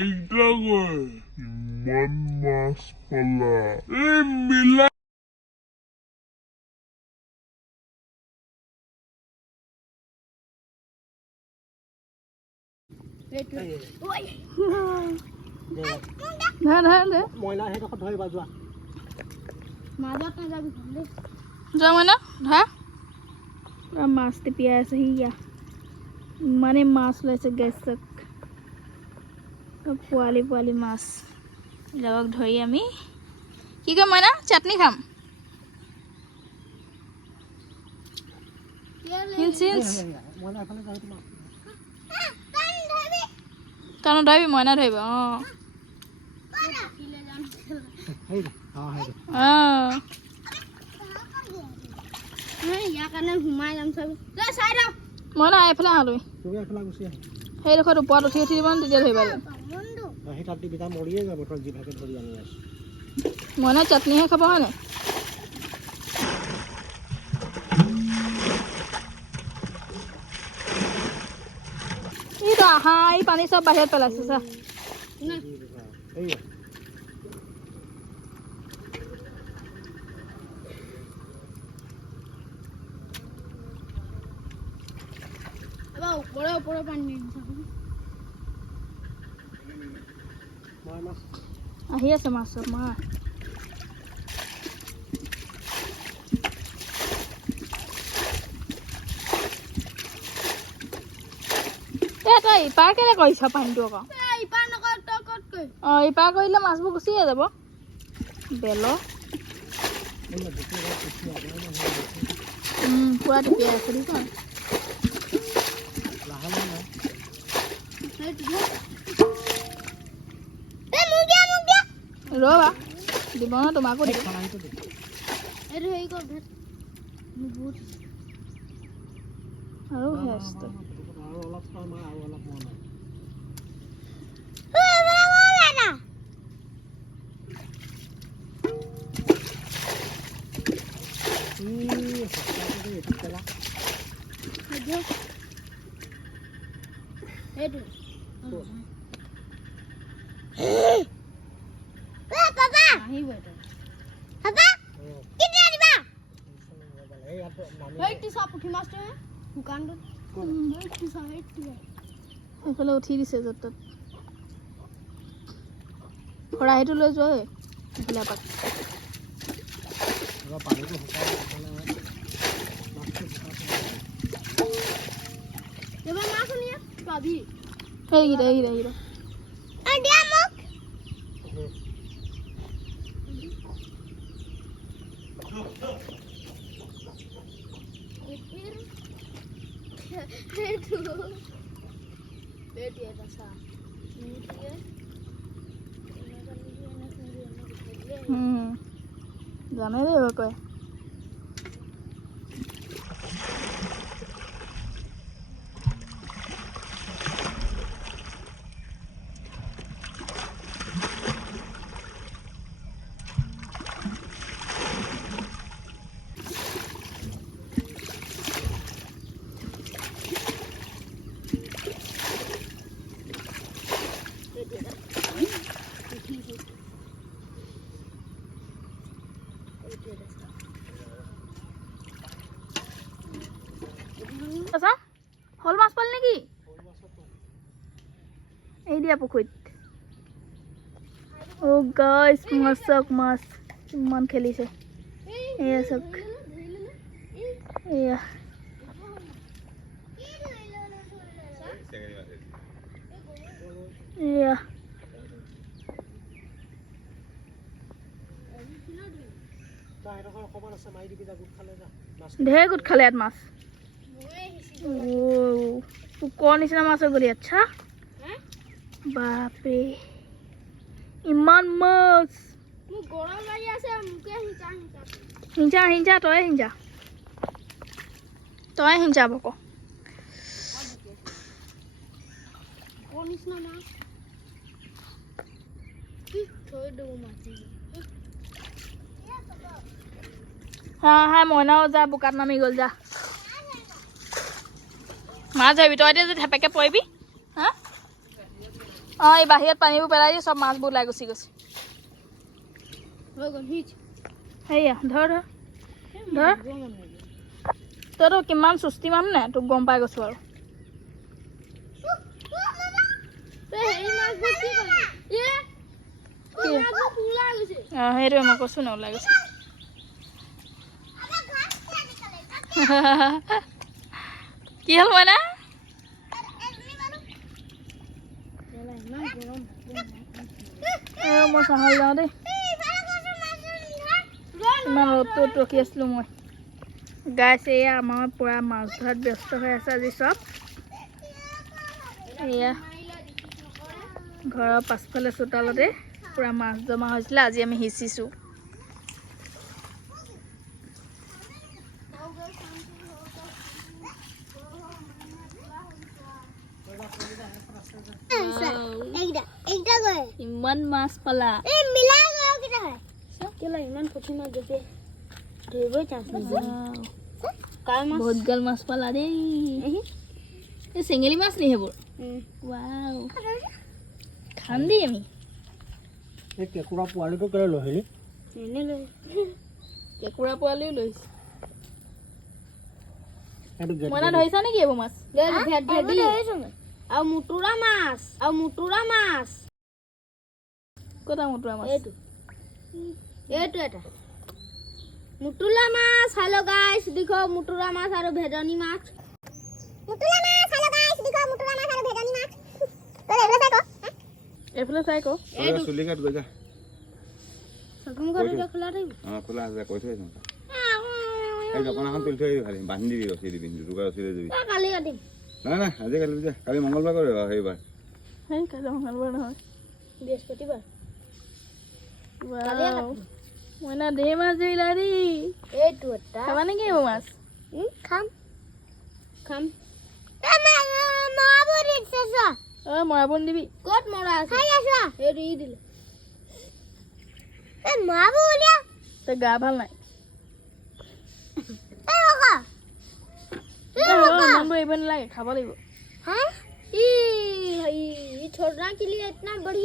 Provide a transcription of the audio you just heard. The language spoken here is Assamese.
এইটা কয় ইমান মাছ পালা এই মিলা ময়না সেইডোখৰত ধৰিবা যোৱা মাজত নাযাবি দেই যোৱা মইনা ধৰা মাছ টিপিয়াই আছে সিয়া ইমানেই মাছ ওলাইছে গেছক পোৱালি পোৱালি মাছ এইবিলাকক ধৰি আমি কি কৰিম মইনা চাটনি খাম কাণত ধৰিবি মইনা ধৰিব অঁ মইনা এইফালে আহা তুমি সেইডোখৰত ওপৰত উঠি উঠি দিব তেতিয়া ধৰিবা মইনা চাটনিহে খাব হয় নাই এইটো আহা এই পানী চব বাহিৰত পেলাইছে চা ওপৰে পানী আহি আছে মাছ চব মাছ তই ইপাৰ কেলে কৰিছ পানীটো আকৌ অঁ ইপাৰ কৰিলে মাছবোৰ গুচিয়ে যাব বেল পুৰা টিপিয়াই আছে দেখিছ ৰবা দিব ন তোমাকো দিব আৰু এইফালে উঠি দিছে য'ত ত'ত খৰাহীটো লৈ যোৱা এইফালে এপাক এইকেইটা জানে দেই কয় শ'ল মাছ পালি নেকি এই দিয়া পুখুৰীত অ' গাইছ মাছ চাওক মাছ কিমান খেলিছে এয়া চাওক এয়া এয়া ঢেৰ গোট খালে ইয়াত মাছ পোকৰ নিচিনা মাছ হৈ গ'লি আচ্ছা বাপৰে ইমান মাছ হিঞ্চা হিঞ্চা তই হিঞ্চা বক হা মইনাও যা বোকাত নামি গ'ল যা মাছ ধৰিবি তই এতিয়া যে থেপেকে পৰিবি হা অঁ এই বাহিৰত পানীবোৰ পেলাই দি চব মাছবোৰ ওলাই গুচি গৈছে সেয়া ধৰ তইতো কিমান চুস্তি মানুহ নাই তোক গম পাই গৈছো আৰু সেইটোৱে মই কৈছো ন ওলাই গৈছে কি হ'ল মই না মই চাহল যাওঁ দেই ইমান ৰ'দটোত ৰখি আছিলোঁ মই গাইছ এয়া আমাৰ পূৰা মাছ ধৰাত ব্যস্ত হৈ আছে আজি চব এয়া ঘৰৰ পাছফালে চোতালতে পূৰা মাছ জমা হৈছিলে আজি আমি সিঁচিছোঁ ইমান মাছ পালা বহুত গাল মাছ পালা দেই এই চেঙেলী মাছ নি সেইবোৰ খাম দেই আমি কেঁকুৰা পোৱালিটো কেলৈ লহিলি কেঁকুৰা পোৱালিও লৈছে মইনা ধৰিছা নেকি এইবোৰ মাছ আৰু মুতুৰা মাছ ক'তা মুতুৰা মাছ এইটো এটা মুতুলা মাছ হেল্ল' গাইছ দেখো মুতুৰা মাছ আৰু ভেদনী মাছ এইফালে চাই কওঁ চুলি কাট গৈ যা খোলা আছে কৈ থৈ এই জপনাখন তুলি থৈ খালি বান্ধি দিবি ৰছী দিবি দুটা ৰছী দিবি কালি কাটিম নাই নাই আজি কালি যা কালি মংগলবাৰ কৰিব সেইবাৰ সেই কাইলৈ মঙলবাৰ নহয় বৃহস্পতিবাৰ মইনা ধেৰ মাছ ধৰিলা দেই এইটো এটা খাবা নেকি এইবোৰ মাছ খাম মৰাবন দিবি ক'ত মৰা আছে এইটো ই দিলে তই গা ভাল নাই ইমানবোৰ এৰিব নালাগে খাব লাগিব छोड़ना के लिए इतना बड़ी